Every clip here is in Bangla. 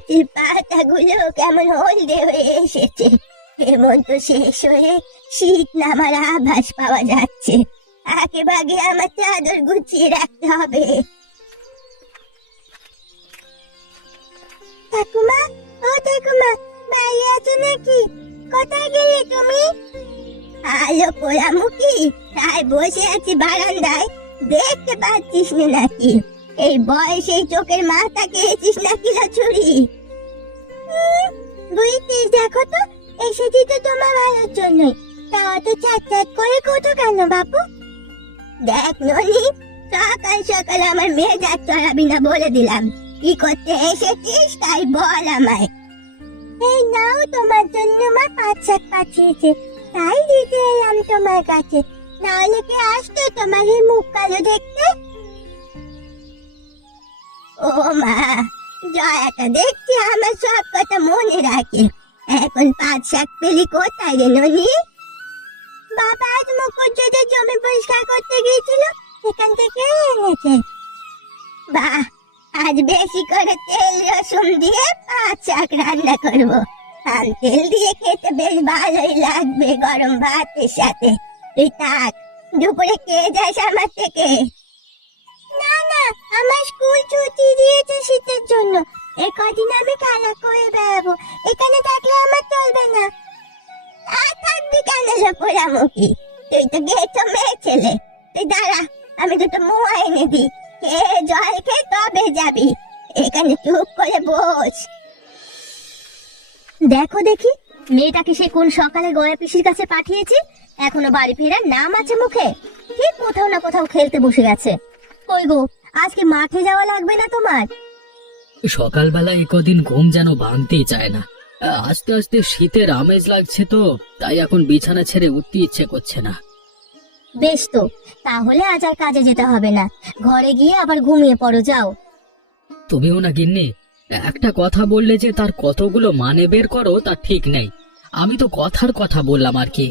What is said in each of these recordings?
গাছের পাতাগুলো কেমন হলদে হয়ে এসেছে। হেমন্ত শেষ হয়ে শীত নামার আভাস পাওয়া যাচ্ছে। আগে ভাগে আমার চাদর গুছিয়ে রাখতে হবে। ঠাকুমা, ও ঠাকুমা, বাইরে আছো নাকি? কোথায় গেলে তুমি? আলো পোড়ামুখী, তাই বসে আছি বারান্দায়। দেখতে পাচ্ছিস না নাকি? এই বয়সে চোখের মাথা খেয়েছিস নাকি ছুরি? বুঝতিস, দেখো তো, এসেছি তো তোমার ভালোর জন্যই। তা অত চাট চাট করে কোথা কেন বাপু? দেখ ননি, সকাল সকাল আমার মেজাজ চড়াবি না বলে দিলাম। কি করতে এসেছিস তাই বল আমায়। এই নাও, তোমার জন্য মা পাঁচ শাক পাঠিয়েছে, তাই দিতে এলাম তোমার কাছে। নাহলে কি আসতো তোমার এই মুখ কালো দেখতে? ও মা, জয়াটা দেখছি আমার সব কথা মনে রাখে। এখন পাঁচ শাক পেলি কোথায় রে ননি? বাবা আজ মুখুজ্জেদের জমি পরিষ্কার করতে গিয়েছিল, সেখান থেকে এনেছে। বাহ, আজ বেশি করে তেল রসুন দিয়ে পাঁচ শাক রান্না করবো। তেল দিয়ে খেতে বেশ ভালোই লাগবে গরম ভাতের সাথে। তুই থাক, দুপুরে খেয়ে যাস আমার থেকে। না না, আমার স্কুল ছুটি দিয়েছে শীতের জন্য। এই কদিন আমি খেলা করে বেড়াবো, এখানে থাকলে আমার চলবে না। আর থাকবি কেন পোড়ামুখী? তুই তো গেছো মেয়ে ছেলে। তুই দাঁড়া, আমি দুটো মোয়া এনে দিই। খেয়ে জল খেয়ে তবে যাবি। এখানে চুপ করে বস। দেখো দেখি, মেয়েটাকে সে কোন সকালে গয়া পিসির কাছে পাঠিয়েছে, এখনো বাড়ি ফেরার নাম আছে মুখে? ঠিক কোথাও না কোথাও খেলতে বসে গেছে। কই গো, আজকে মাঠে যাওয়া লাগবে না তোমার? সকালবেলা একদিন ঘুম যেন ভাঙতেই চায় না। আস্তে আস্তে শীতের আমেজ লাগছে, তো তাই এখন বিছানা ছেড়ে উঠতে ইচ্ছে করছে না। বেশ তো, তাহলে আজ আর কাজে যেতে হবে না। ঘরে গিয়ে আবার ঘুমিয়ে পড়ো, যাও। তুমিও না গিন্নি, একটা কথা বললে যে তার কতগুলো মানে বের করো তা ঠিক নেই। আমি তো কথার কথা বললাম আর কি।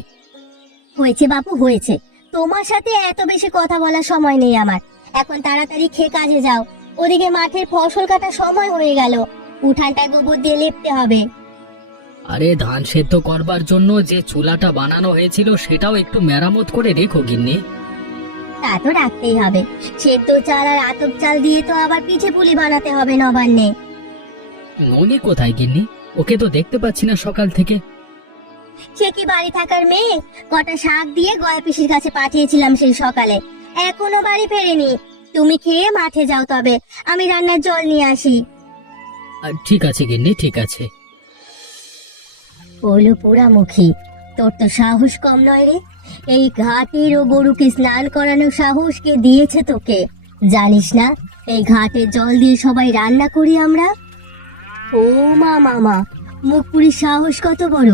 হয়েছে বাপু, হয়েছে। তোমার সাথে এত বেশি কথা বলার সময় নেই আমার। এখন তাড়াতাড়ি খেয়ে কাজে যাও। ওদিকে মাঠের ফসল কাটার সময় হয়ে গেল। উঠানটা গোবর দিয়ে লেপতে হবে। আরে ধান সেদ্ধ করবার জন্য যে চুলাটা বানানো হয়েছিল সেটাও একটু মেরামত করে রেখো গিন্নি। তা তো রাখতেই হবে। সেদ্ধ চাল আর আতপ চাল দিয়ে তো আবার পিঠে পুলি বানাতে হবে নবান্নে। ননি কোথায় গিন্নি? ওকে তো দেখতে পাচ্ছি না সকাল থেকে। সে কি বাড়ি থাকার মেয়ে? কটা শাক দিয়ে গয়া পিসির কাছে পাঠিয়েছিলাম সেই সকালে, এখনো বাড়ি ফেরেনি। তুমি খেয়ে মাঠে যাও, তবে আমি রান্নার জল নিয়ে আসি। ঠিক আছে গিন্নি, ঠিক আছে। বলো পোড়ামুখী, তোর তো সাহস কম নয় রে। এই ঘাটের ও গরুকে স্নান করানোর সাহস কে দিয়েছে তোকে? জানিস না এই ঘাটের জল দিয়ে সবাই রান্না করি আমরা? ও মা, মামা, মুখ পুরি সাহস কত বড়!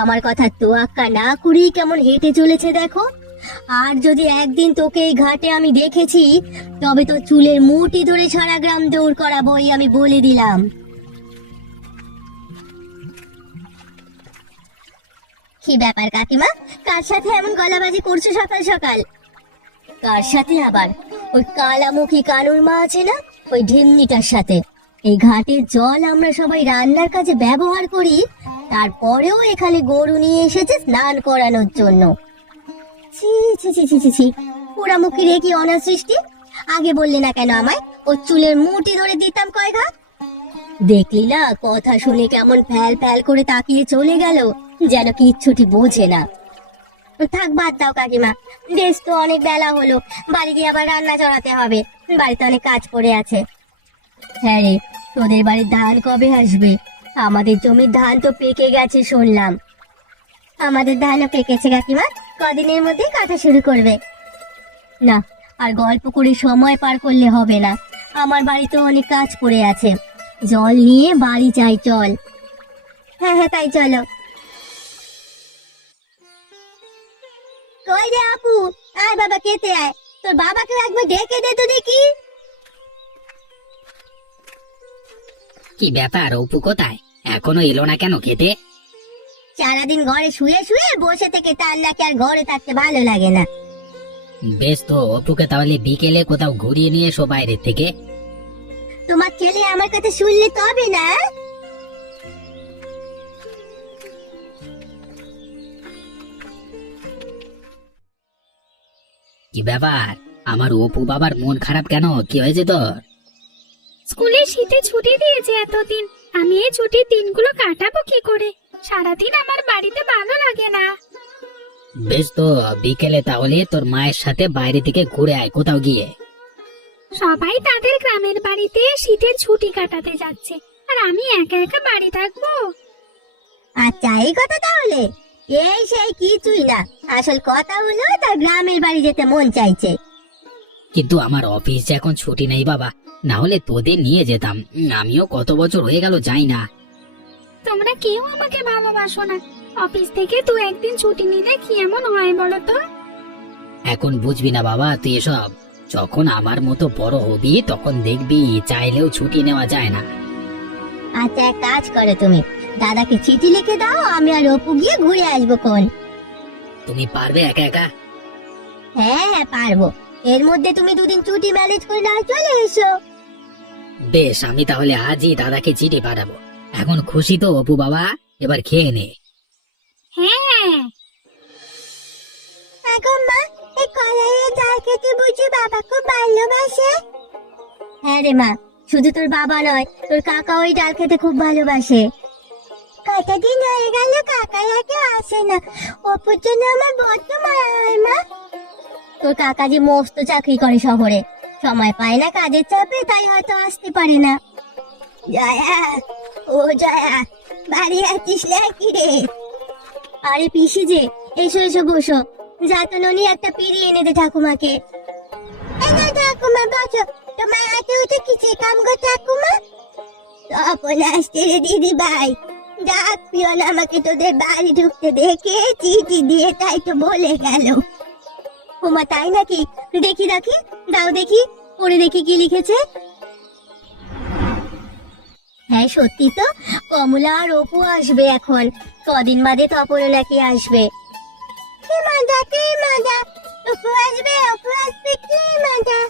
আমার কথা তোয়াক্কা না করেই কেমন হেঁটে চলেছে দেখো। আর যদি একদিন তোকে এই ঘাটে আমি দেখেছি, তবে তো চুলের মুঠি ধরে সারা গ্রাম দৌড় করাবো, এই আমি বলে দিলাম। কি ব্যাপার কাকিমা, কার সাথে এমন গলাবাজি করছো সকাল সকাল? কার সাথে আবার? ওই কালামুখী কানুর মা আছে না, ওই ঢিমনিটার সাথে। এই ঘাটের জল আমরা সবাই রান্নার কাজে ব্যবহার করি, তারপরেও এখানে গরু নিয়ে এসেছে স্নান করানোর জন্য। ছি ছি ছি ছি ছি ছি, পোড়ামুখী রে কি অনাসৃষ্টি! আগে বললে না কেন আমায়? ওর চুলের মুঠি ধরে দিতাম কয় ঘা। দেখলি না, কথা শুনে কেমন ফ্যাল ফ্যাল করে তাকিয়ে চলে গেল, যেন কিচ্ছুটি বোঝে না। থাক, বাদ দাও কাকিমা। বেশ তো, অনেক বেলা হলো, বাড়ি গিয়ে আবার রান্না চড়াতে হবে। বাড়িতে অনেক কাজ পড়ে আছে। হ্যাঁ রে, তোদের বাড়ির ধান কবে আসবে? আমাদের জমির ধান তো পেকে গেছে শুনলাম। আমাদের ধানও পেকেছে কাকিমা, কদিনের মধ্যে কাটা শুরু করবে। না, আর গল্প করে সময় পার করলে হবে না। আমার বাড়িতে অনেক কাজ পড়ে আছে। জল নিয়ে বাড়ি যাই, চল। হ্যাঁ হ্যাঁ, তাই চলো। কই রে আপু, আয় বাবা খেতে আয়। তোর বাবাকে একবার ডেকে দে তো দেখি। কি ব্যাপার, অপু কোথায়? এখনো এলো না কেন খেতে? সারাদিন ঘরে শুয়ে শুয়ে বসে থেকে তার নাকি আর ঘরে থাকতে ভালো লাগে না। বেশ তো, অপুকে তাহলে বিকেলে কোথাও ঘুরিয়ে নিয়ে এসো বাইরের থেকে। তোমার ছেলে আমার কথা শুনলে তবে না। কি ব্যাপার? আমার অপু বাবার মন খারাপ কেন? কি হয়েছে তোর? স্কুলে শীতে ছুটি দিয়েছে এতদিন, আমি এই ছুটির দিনগুলো কাটাবো কি করে? সারাদিন আমার বাড়িতে ভালো লাগে না। বেশ তো, বিকেলে তাহলে তোর মায়ের সাথে বাইরে থেকে ঘুরে আয় কোথাও গিয়ে। সবাই তাদের গ্রামের বাড়িতে শীতের ছুটি কাটাতে যাচ্ছে, আর আমি একা একা বাড়ি থাকবো। আচ্ছা এই কথা তাহলে, এই সেই কিছুই না, আসল কথা হলো তার গ্রামের বাড়ি যেতে মন চাইছে। কিন্তু আমার অফিস যে এখন ছুটি নেই বাবা, না হলে তোদের নিয়ে যেতাম। আমিও কত বছর হয়ে গেল যাই না। তোমরা কেউ আমাকে ভালোবাসো না। অফিস থেকে 2-1 দিন ছুটি নিলে কি এমন হয় বলো তো? এখন বুঝবি না বাবা তুই এসব। যখন আমার মতো বড় হবি তখন দেখবি চাইলেও ছুটি নেওয়া যায় না। আচ্ছা এক কাজ করো তুমি, দাদাকে চিঠি লিখে দাও, আমি আর অপু গিয়ে ঘুরে আসবো কোন। তুমি পারবে একা একা? হ্যাঁ হ্যাঁ পারবো, এর মধ্যে তুমি 2 দিন ছুটি ম্যানেজ করে নাও, চলে এসো। বেশ, আমি তাহলে আজই দাদাকে চিঠি পাঠাবো। এখন খুশি তো অপু বাবা? এবার খেয়ে নে। হ্যাঁ, এখন মা, এই কলাইয়ের ডাল খেতে বুঝি বাবা খুব ভালোবাসে? হ্যাঁ রে মা, শুধু তোর বাবা নয়, তোর কাকা ওই ডাল খেতে খুব ভালোবাসে। কতদিন হয়ে গেল কাকাই আগে আসে না, অপুর জন্য আমার বড্ড মায়া হয় মা। তোর কাকা যে মস্ত চাকরি করে শহরে, সময় পায় না কাজের চাপে, তাই হয়তো আসতে পারে না। জয়া, ও জয়া, বাড়ি আছিস নাকি রে? আরে পিসি যে, এসো এসো বসো। যা তো ননি একটা পিড়ি এনে দে ঠাকুমাকে। ঠাকুমা বসো, তোমার হাতে উঠে কিছু কাম গো ঠাকুমা। তখন আসছে রে দিদি ভাই, ডাক পিয়ন আমাকে তোদের বাড়ি ঢুকতে দেখে চিঠি দিয়ে তাই তো বলে গেল। ওমা তাই নাকি? দেখি দেখি, দাও দেখি, পড়ে দেখি কি লিখেছে। হ্যাঁ সত্যি তো, কমলা আর অপু আসবে এখন, কদিন বাদে তপনও নাকি আসবে। কি মজা কি মজা, অপু আসবে অপু আসবে, কি মজা।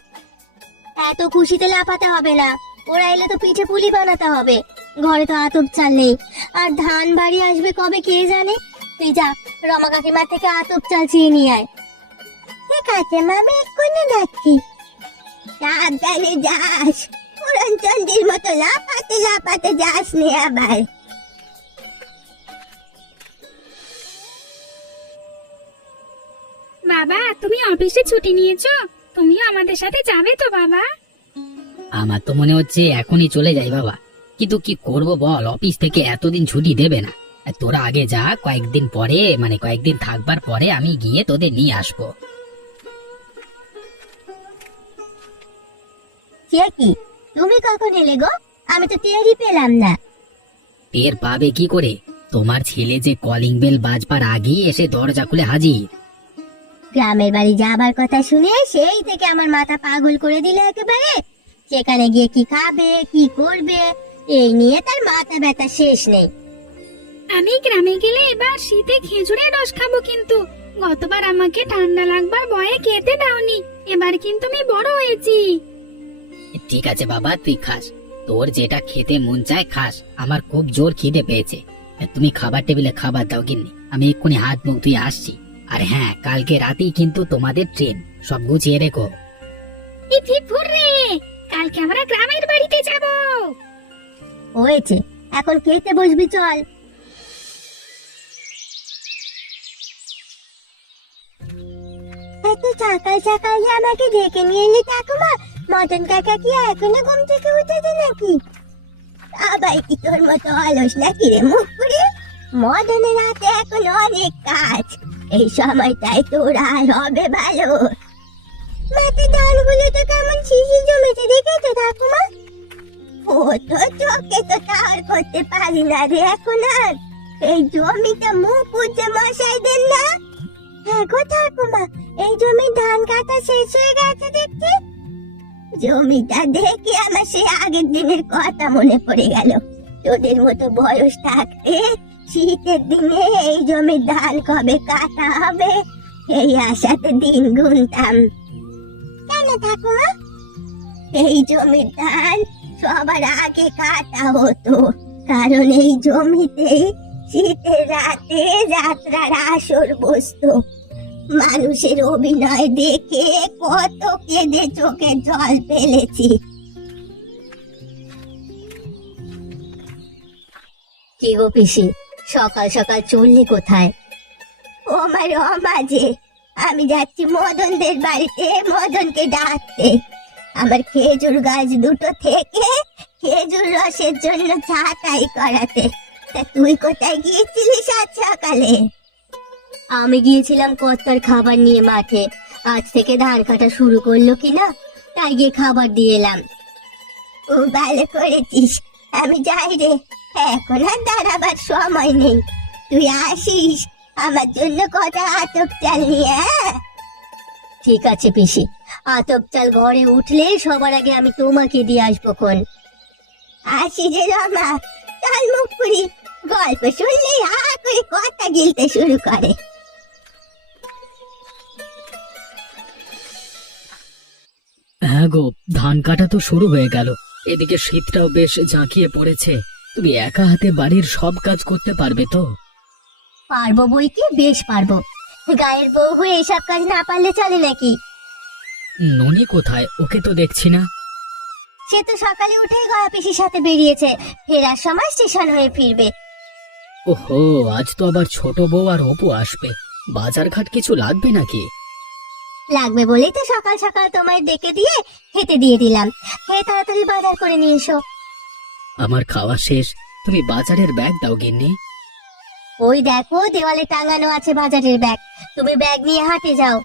এত খুশিতে লাফাতে হবে না, ওরা এলে তো পিঠে পুলি বানাতে হবে। ঘরে তো আতপ চাল নেই, আর ধান বাড়ি আসবে কবে কে জানে। তুই যা, রমা কাকিমার থেকে আতপ চাল চেয়ে নিয়ে আয়। ঠিক আছে মা, আমি এক্ষুনি যাচ্ছি। সাবধানে যাস, পুরনচন্ডির মতো লাফাতে লাফাতে যাস নে আবার। বাবা তুমি অফিসে ছুটি নিয়েছো, তুমিও আমাদের সাথে যাবে তো বাবা? আমার তো মনে হচ্ছে এখনই চলে যাই বাবা, কিন্তু কি করব বল, অফিস থেকে এতদিন ছুটি দেবে না। তোরা আগে যা, কয়েকদিন পরে মানে কয়েকদিন থাকবার পরে আমি গিয়ে তোদের নিয়ে আসবো। সে কি, তুমি কখন এলে গো? আমি তো টেরই পেলাম না। টের পাবে কি করে? তোমার ছেলে যে কলিং বেল বাজবার আগেই এসে দরজা খুলে হাজির। গ্রামের বাড়ি যাবার কথা শুনে সেই থেকে আমার মাথা পাগল করে দিলে একেবারে। সেখানে গিয়ে কি খাবে কি করবে, এই নিয়ে তার মাথা ব্যথা শেষ নেই। আমি গ্রামে গেলে এবার শীতে খেজুরের রস খাবো, কিন্তু গতবার আমাকে ঠান্ডা লাগবার ভয়ে খেতে দাওনি, এবার কিন্তু আমি বড় হয়েছি। ঠিক আছে বাবা, তুই খাস, তোর যেটা খেতে মন চায় খাস। আমার খুব জোর খিদে পেয়েছে, তুমি খাবার টেবিলে খাবার দাও গিন্নি, আমি এক্ষুনি হাত মুখ ধুয়ে আসছি। আর হ্যাঁ, কালকে রাতেই কিন্তু তোমাদের ট্রেন, সব গুছিয়ে রেখো। রে, কালকে আমরা গ্রামের বাড়িতে যাব। হয়েছে, এখন খেতে বসবি চল। এত সকাল সকাল যে আমাকে ডেকে নিয়ে এলি ঠাকুমা, মদন কাকা কি এখনো ঘুম থেকে উঠেছে নাকি? সবাই কি তোর মতো অলস নাকি রে মুখ করে? মদনের হাতে এখন অনেক কাজ, এই সময়টাই তোর আর হবে ভালো। মাঠে ধানগুলো তো কেমন শিশি জমেছে দেখেছো ঠাকুমা? ও তো চোখে তো তার করতে পারি না রে এখন আর। এই জমিটা মুখ উঠে মশাই দেন না। হ্যাঁ গো ঠাকুমা, এই জমি ধান কাটা শেষ হয়ে গেছে দেখছি। জমিটা দেখে আমার সেই আগের দিনের কথা মনে পড়ে গেল। তোদের মতো বয়স থাকতে শীতের দিনে এই জমির ধান কবে কাটা হবে এই আশাতে দিন গুনতাম। কেন ঠাকুমা? এই জমির ধান সবার আগে কাটা হতো, কারণ এই জমিতে শীতের রাতে যাত্রার আসর বসতো। মানুষের অভিনয় দেখে কত কেঁদে চোখে জল ফেলেছি। কি গো পিসি, সকাল সকাল চললে কোথায়? ও আমার অমাজে, আমি যাচ্ছি মদনদের বাড়িতে মদনকে ডাকতে। আমার খেজুর গাছ দুটো থেকে খেজুর রসের জন্য ছাঁটাই করাতে। তা তুই কোথায় গিয়েছিলিস আজ সকালে? আমি গিয়েছিলাম কর্তার খাবার নিয়ে মাঠে। আজ থেকে ধান কাটা শুরু করলো কিনা, তাই গিয়ে খাবার দিয়ে এলাম। ও ভালো করেছিস, আমি যাই রে, এখন আর দাঁড়াবার সময় নেই। তুই আসিস আমার জন্য কটা আতপ চাল নিয়ে। ঠিক আছে পিসি, আতপ চাল ঘরে উঠলে সবার আগে আমি তোমাকে দিয়ে আসবো। কোন আসি যে রমা, চল মুখ পুরি। গল্প শুনলেই হা করে কথা গিলতে শুরু করে। হ্যাঁ গো, ধান কাটা তো শুরু হয়ে গেল। এদিকে শীতটাও বেশ ঝাঁকিয়ে পড়েছে। তুমি একা হাতে বাড়ির সব কাজ করতে পারবে তো? পারবো বই কি, বেশ পারবো। গায়ের বউ হয়ে এসব কাজ না পারলে চলে নাকি? ননি কোথায়? ওকে তো দেখছি না। সে তো সকালে উঠেই গয়া পিসির সাথে বেরিয়েছে, ফেরার সময় স্টেশন হয়ে ফিরবে। ওহো, আজ তো আবার ছোট বউ আর অপু আসবে। বাজার ঘাট কিছু লাগবে নাকি? লাগবে বলেই তো সকাল সকাল তোমায় ডেকে দিয়ে খেতে দিয়ে দিলাম। খেয়ে তাড়াতাড়ি বাজার করে নিয়ে এসো। আমার খাওয়া শেষ, তুমি বাজারের ব্যাগ দাও গিন্নি। ওই দেখো দেওয়ালে টাঙানো আছে বাজারের ব্যাগ, তুমি ব্যাগ নিয়ে হাঁটে যাও।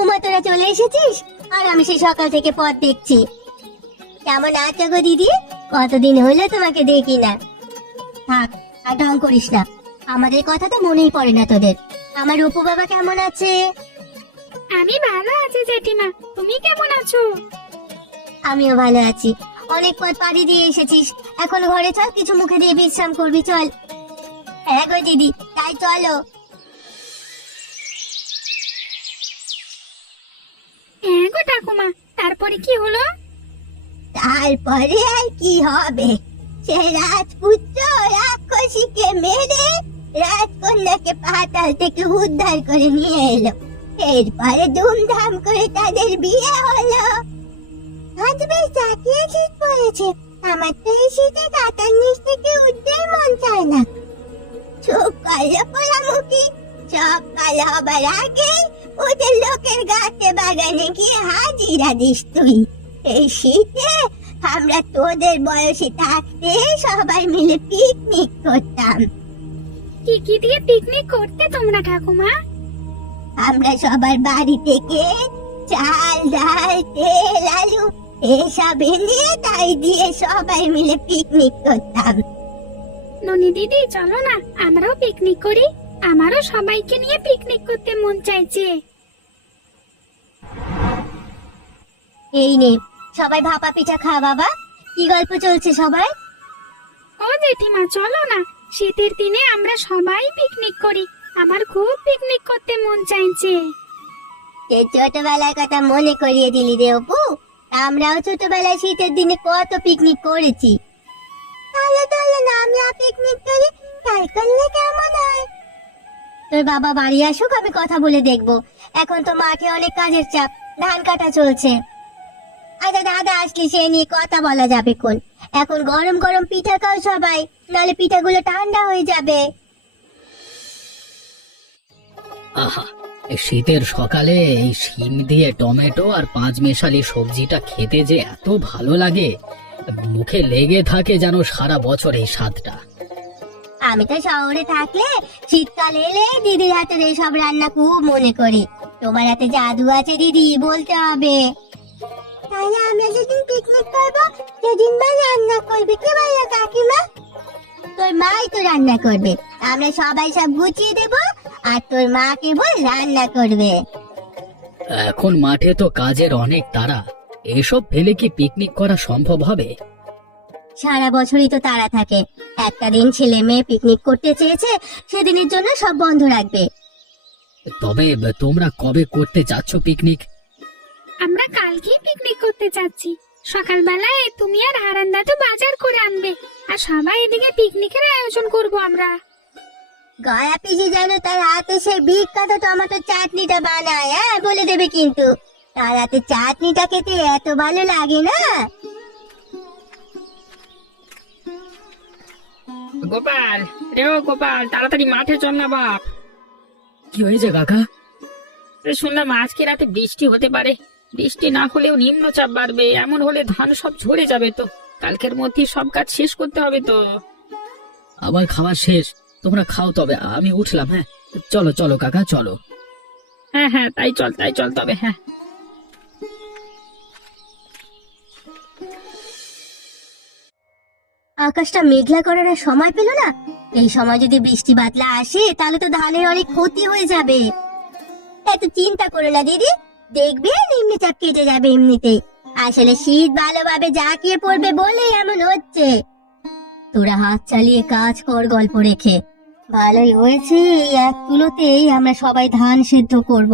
উমা, তোরা চলে এসেছিস? আর আমি সেই সকাল থেকে পথ দেখছি। কেমন আছো গো দিদি? কতদিন হলো তোমাকে দেখি না। থাক, আর ঢং করিস না, আমাদের কথা তো মনেই পড়ে না তোদের। আমার অপু বাবা কেমন আছে? আমি ভালো আছি জেঠিমা, তুমি কেমন আছো? আমিও ভালো আছি। অনেক পথ পাড়ি দিয়ে এসেছিস, এখন ঘরে চল, কিছু মুখে দিয়ে বিশ্রাম করবি। চল। হ্যাঁ গো দিদি, তাই চলো। হ্যাঁ গো ঠাকুমা, তারপরে কি হলো? তারপরে আর কি হবে? সে রাজপুত্র রাক্ষসীকে মেরে রাজকন্যাকে পাতাল থেকে উদ্ধার করে নিয়ে এলো। এরপরে ধুমধাম করে তাদের বিয়ে হলো। আজ বেশ জাকিয়ে শীত পড়েছে, আমার তো এই শীতে কাটার নিচ থেকে উঠতেই মন চায় না। চুপ করলো পোড়ামুখী, সব কাল হবার আগে ওদের লোকের গাছে বাগানে গিয়ে হাজিরা দিস তুই। এই শীতে আমরা তোদের বয়সে থাকতে সবাই মিলে পিকনিক করতাম। কি কি দিয়ে পিকনিক করতে তোমরা ঠাকুমা? আমরা সবার বাড়ি থেকে চাল, ডাল, তেল, আলু এসব এনে তাই দিয়ে সবাই মিলে পিকনিক করতাম। ননি দিদি, চলো না আমরাও পিকনিক করি। আমারও সবাইকে নিয়ে পিকনিক করতে মন চাইছে। এই নে, সবাই ভাপা পিঠা খা বাবা। কি গল্প চলছে সবাই? ও জেঠিমা, চলো না, শীতের দিনে আমরা সবাই পিকনিক করি। আমার খুব পিকনিক করতে মন চাইছে। এই ছোটবেলার কথা মনে করিয়ে দিলি রে অপু। আমরাও ছোটবেলায় শীতের দিনে কত পিকনিক করেছি। তাহলে তাহলে না আমরা পিকনিক করি, তাই করলে কেমন হয়? তোর বাবা বাড়ি আসুক, আমি কথা বলে দেখবো। এখন তো মাঠে অনেক কাজের চাপ, ধান কাটা চলছে। আচ্ছা, দাদা আসলে সে নিয়ে কথা বলা যাবে কোন। এখন গরম গরম পিঠা খাও সবাই, নাহলে পিঠাগুলো ঠান্ডা হয়ে যাবে। আহা, এই শীতের সকালে এই শিম দিয়ে টমেটো আর পাঁচমেশালি সবজিটা খেতে যে এত ভালো লাগে, মুখে লেগে থাকে যেন সারা বছর এই স্বাদটা। আমি তো শহরে থাকলে শীতকাল এলে দিদির হাতের এইসব রান্না খুব মনে করি। তোমার হাতে জাদু আছে দিদি, বলতে হবে। তাহলে আমরা যেদিন পিকনিক করবো সেদিন মা রান্না করবে, কি বলো কাকিমা? তোর মাই তো রান্না করবে, আমরা সবাই সব গুছিয়ে দেবো, আর তোর মা কেবল রান্না করবে। এখন মাঠে তো কাজের অনেক তাড়া, এসব ফেলে কি পিকনিক করা সম্ভব হবে? সারা বছরই তো তাড়া থাকে, একটা দিন ছেলে মেয়ে পিকনিক করতে চেয়েছে, সেদিনের জন্য সব বন্ধ রাখবে। তবে তোমরা কবে করতে যাচ্ছ পিকনিক? আমরা কালকেই পিকনিক করতে চাচ্ছি। সকালবেলায় তুমি আর হারান দাদু বাজার করে আনবে, আর সবাই এদিকে পিকনিকের আয়োজন করব আমরা। গয়া পিসি যেন তার হাতে সে বিখ্যাত টমেটো চাটনিটা বানায়, হ্যাঁ বলে দেবে কিন্তু। তার হাতে চাটনিটা খেতে এত ভালো লাগে না। গোপাল, রে ও গোপাল, তাড়াতাড়ি মাঠে চল না বাপ। কি হয়েছে কাকা? শুনলাম আজকে রাতে বৃষ্টি হতে পারে। বৃষ্টি না হলেও নিম্নচাপ বাড়বে, এমন হলে ধান সব ঝরে যাবে তো। কালকের মধ্যে সব কাজ শেষ করতে হবে তো। আমার খাওয়া শেষ, তোমরা খাও তবে আমি উঠলাম। হ্যাঁ চলো চলো কাকা চলো। হ্যাঁ হ্যাঁ, তাই চল তবে। হ্যাঁ, আকাশটা মেঘলা করার আর সময় পেল না। এই সময় যদি বৃষ্টি বাদলা আসে তাহলে তো ধানের অনেক ক্ষতি হয়ে যাবে। এত চিন্তা করো না দিদি, দেখবে নিম্নচাপ কেটে যাবে এমনিতেই। আসলে শীত ভালোভাবে জাঁকিয়ে পড়বে বলে এমন হচ্ছে। তোরা হাত চালিয়ে কাজ কর গল্প রেখে। ভালোই হয়েছে এই এক তুলোতেই আমরা সবাই ধান সেদ্ধ করব।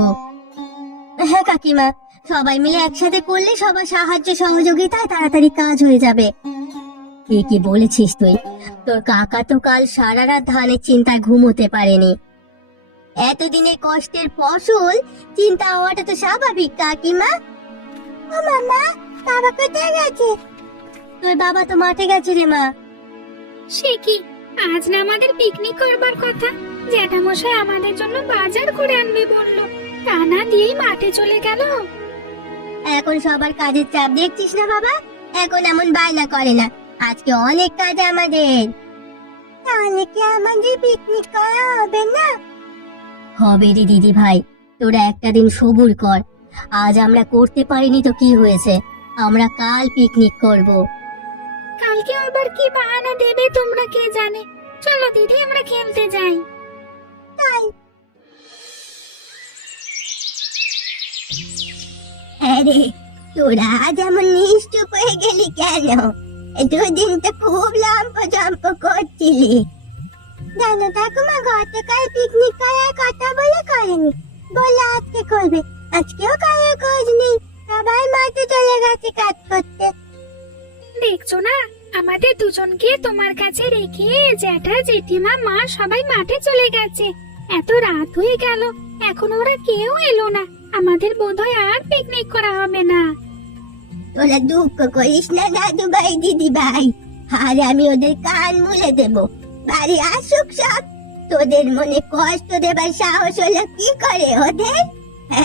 হ্যাঁ কাকিমা, সবাই মিলে একসাথে করলে সবার সাহায্য সহযোগিতায় তাড়াতাড়ি কাজ হয়ে যাবে। কি বলেছিস তুই? তোর কাকা তো কাল সারা রাত ধানের চিন্তায় ঘুমোতে পারেনি। এতদিনের কষ্টের ফসল চিন্তা হওয়াটা তো স্বাভাবিক কাকিমা। ও মামা, বাবা কোথায় গেছে? তোর বাবা তো মাঠে গেছে রে মা। সে কি, আজ না আমাদের পিকনিক করবার কথা? জ্যাঠামশাই আমাদের জন্য বাজার করে আনবে বললো, তা না দিয়েই মাঠে চলে গেল। এখন সবার কাজের চাপ দেখছিস না বাবা, এখন এমন বায়না করে না। আজকে অনেক কাজ আমাদের। তাহলে কি আমাদের পিকনিক করা হবে না? হবে রে দিদি ভাই, তোরা একটা দিন সবুর কর। আজ আমরা করতে পারিনি তো কি হয়েছে, আমরা কাল পিকনিক করব। কালকে আবার কি বাহানা দেবে তোমরা কে জানে। চলো দিদি, আমরা খেলতে যাই। তাই আরে তোরা যেমন নিশ্চুপ হয়ে গেলি কেন? দুদিন তো খুব জম্প করছিলি। জানো ঠাকুমা, গতকাল পিকনিক করার কথা বলে করেনি, বলে আজকে করবে। আজকেও কারোর খোঁজ নেই, সবাই মাঠে চলে গেছে কাজ করতে। দেখছো না, আমাদের দুজনকে তোমার কাছে রেখে জ্যাঠা জেঠিমা মা সবাই মাঠে চলে গেছে। এত রাত হয়ে গেল, এখন ওরা কেউ এলো না। আমাদের বোধহয় আর পিকনিক করা হবে না। তোরা দুঃখ করিস না দাদু ভাই দিদি ভাই, আর আমি ওদের কান মুলে দেব। বাড়ি আসুক সব। তোদের মনে কষ্ট দেবার সাহস হলো কি করে ওদের?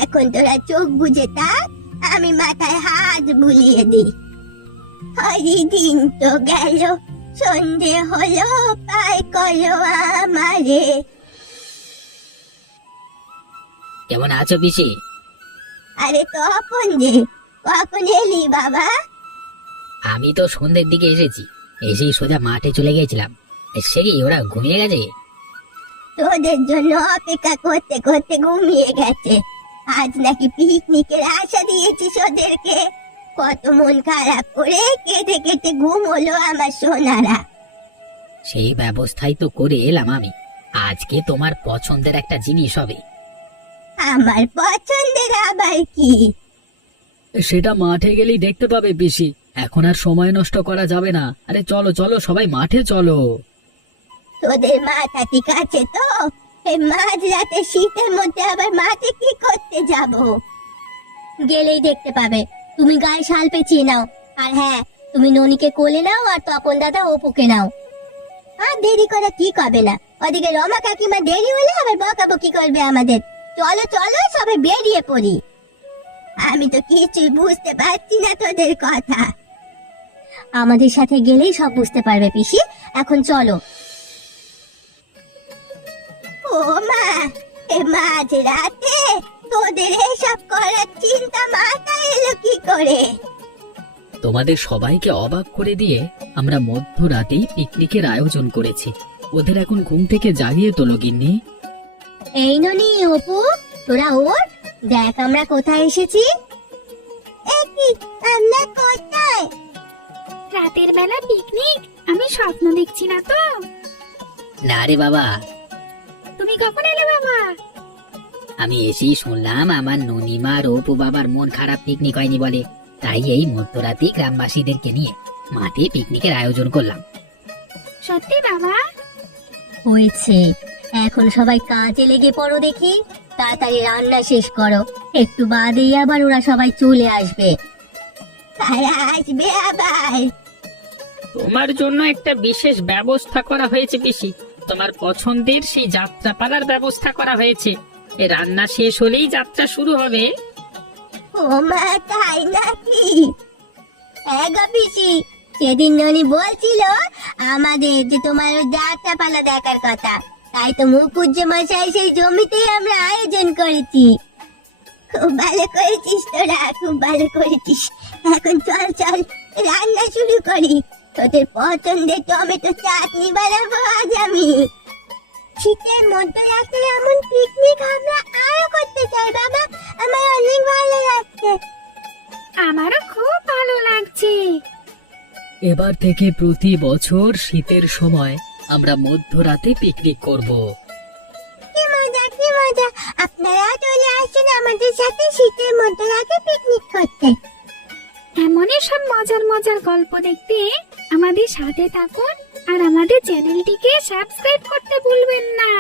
এখন তোরা চোখ বুজে থাক, আমি মাথায় হাত বুলিয়ে দিই। হরি দিন তো গেল, সন্ধে হলো, পায় করো আমারে। কেমন আছো পিসি? আরে তখন যে কখন এলি বাবা? আমি তো সন্ধ্যের দিকে এসেছি, এসেই সোজা মাঠে চলে গেছিলাম। সে কি ওরা ঘুমিয়ে গেছে? তোদের জন্য অপেক্ষা করতে করতে ঘুমিয়ে গেছে। আজ নাকি পিকনিকের আশা দিয়েছিস ওদেরকে। কত মন খারাপ করে কেটে কেটে ঘুম হলো আমার সোনারা। সেই ব্যবস্থাই তো করে এলাম আমি। আজকে তোমার পছন্দের একটা জিনিস হবে। আমার পছন্দের আবার কি? সেটা মাঠে গেলেই দেখতে পাবে পিসি, এখন আর সময় নষ্ট করা যাবে না। আরে চলো চলো সবাই মাঠে চলো। তোদের মাথা ঠিক আছে তো? এই মাঝ রাতে শীতের মধ্যে আবার মাঠে কি করতে যাব? গেলেই দেখতে পাবে। তুমি গায়ে শাল পেঁচিয়ে নাও, আর হ্যাঁ, তুমি ননিকে কোলে নাও আর তপন দাদা অপুকে নাও। আর দেরি করা ঠিক হবে না, ওদিকে রমা কাকিমা দেরি হলে আবার বকাবকি করবে আমাদের। চলো চলো সবাই বেরিয়ে পড়ি। আমি তো কিছুই বুঝতে পারছি না তোদের কথা। আমাদের সাথে গেলেই সব বুঝতে পারবে পিসি, এখন চলো। ও মা, এ মাঝ রাতে তোদের এসব করার চিন্তা মাথায় এলো কি করে? তোমাদের সবাইকে অবাক করে দিয়ে আমরা মধ্যরাতেই পিকনিকের আয়োজন করেছি। ওদের এখন ঘুম থেকে জাগিয়ে তোলো গিন্নি। এই ননি, অপু, তোরা ওঠ, দেখ আমরা কোথায় এসেছি। আমরা কোথায়? রাতের বেলা পিকনিক? আমি স্বপ্ন দেখছি না তো? না রে বাবা, তুমি কখন এলে বাবা? আমি এসেই শুনলাম আমার ননিমা আর অপু বাবার মন খারাপ, পিকনিক হয়নি বলে। তাই এই মধ্যরাতে গ্রামবাসীদেরকে নিয়ে মাঠে পিকনিকের আয়োজন করলাম। সত্যি বাবা? হয়েছে, এখন সবাই কাজে লেগে পড়ো দেখি, তাড়াতাড়ি রান্না শেষ করো, একটু বাদেই আবার ওরা সবাই চলে আসবে। আসবে আবার? তোমার জন্য একটা বিশেষ ব্যবস্থা করা হয়েছে পিসি। তোমার পছন্দের সেই যাত্রাপালার ব্যবস্থা করা হয়েছে। এ রান্না শেষ হলেই যাত্রা শুরু হবে। ও মা, তাই নাকি? গো পিসি, সেদিন ননি বলছিল আমাদের যে তোমার ওই যাত্রাপালা দেখার কথা, তাই তো মুকুজ্জে মশাই সেই জমিতেই আমরা আয়োজন করেছি। খুব ভালো করেছিস তোরা, খুব ভালো করেছিস। এখন চল চল রান্না শুরু করি। তোদের পছন্দের টমেটো চাটনি বানাবো আজ আমি। শীতের মধ্যরাতে এমন পিকনিক আমরা আরো করতে চাই বাবা, আমার অনেক ভালো লাগছে। আমারও খুব ভালো লাগছে। এবার থেকে প্রতি বছর শীতের সময় আমরা মধ্যরাতে পিকনিক করব। কি মজা, কি মজা! আপনারা চলে আসছেন আমাদের সাথে শীতের মধ্যরাতে পিকনিক করতে। এমনই সব মজার মজার গল্প দেখতে আমাদের সাথে থাকুন আর আমাদের চ্যানেলটিকে সাবস্ক্রাইব করতে ভুলবেন না।